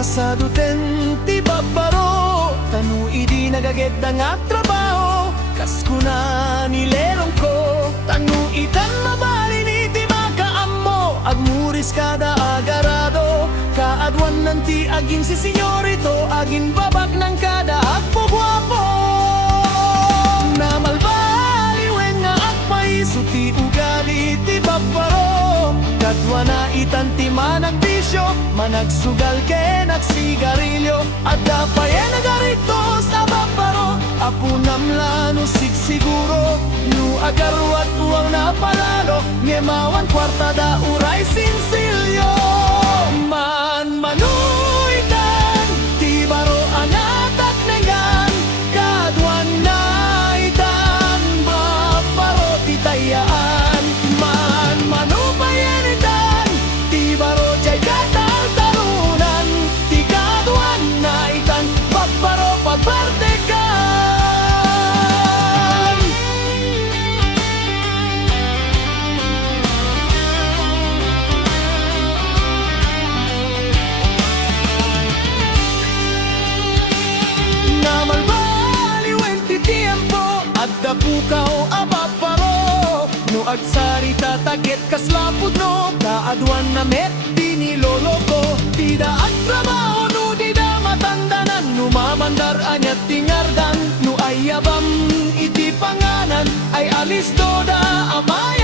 Masado ten ti babaro, tanu idi nagagedda nga trabaho. Kasko na nilerong ko, tanu itan mabalin iti makaammo. Agmuris kada agarado, kaadwan nanti agin si senyorito, agin babag ng kada agpugwapo. Namalbaliwen nga agpaisuti ugali ti babaro. Kadwa na itanti managbisyo, managsugal ke nagsigarilyo. At dapaye nagarito sa babaro, apunam lano sigsiguro. Nu agarwat uwang napalalo, ngemawan kwarta da uray sinsilyo. Man manuitan, ti baro anatak nengan. Kadwan na itan, babaro ti tayaan. Man manupayan itan, ti baro jay katal-tarunan. Ti kadwan na itan, babaro pagbartekan. Namalbaliwen ti tiempo, at dapukaw abaparo. No agsarita taget kaslapud no, kaadwan na met di niloloko. Tida at trabaho no di da matandanan, numamandar anyat tingardan. No ayabam iti panganan, ay alis do da amay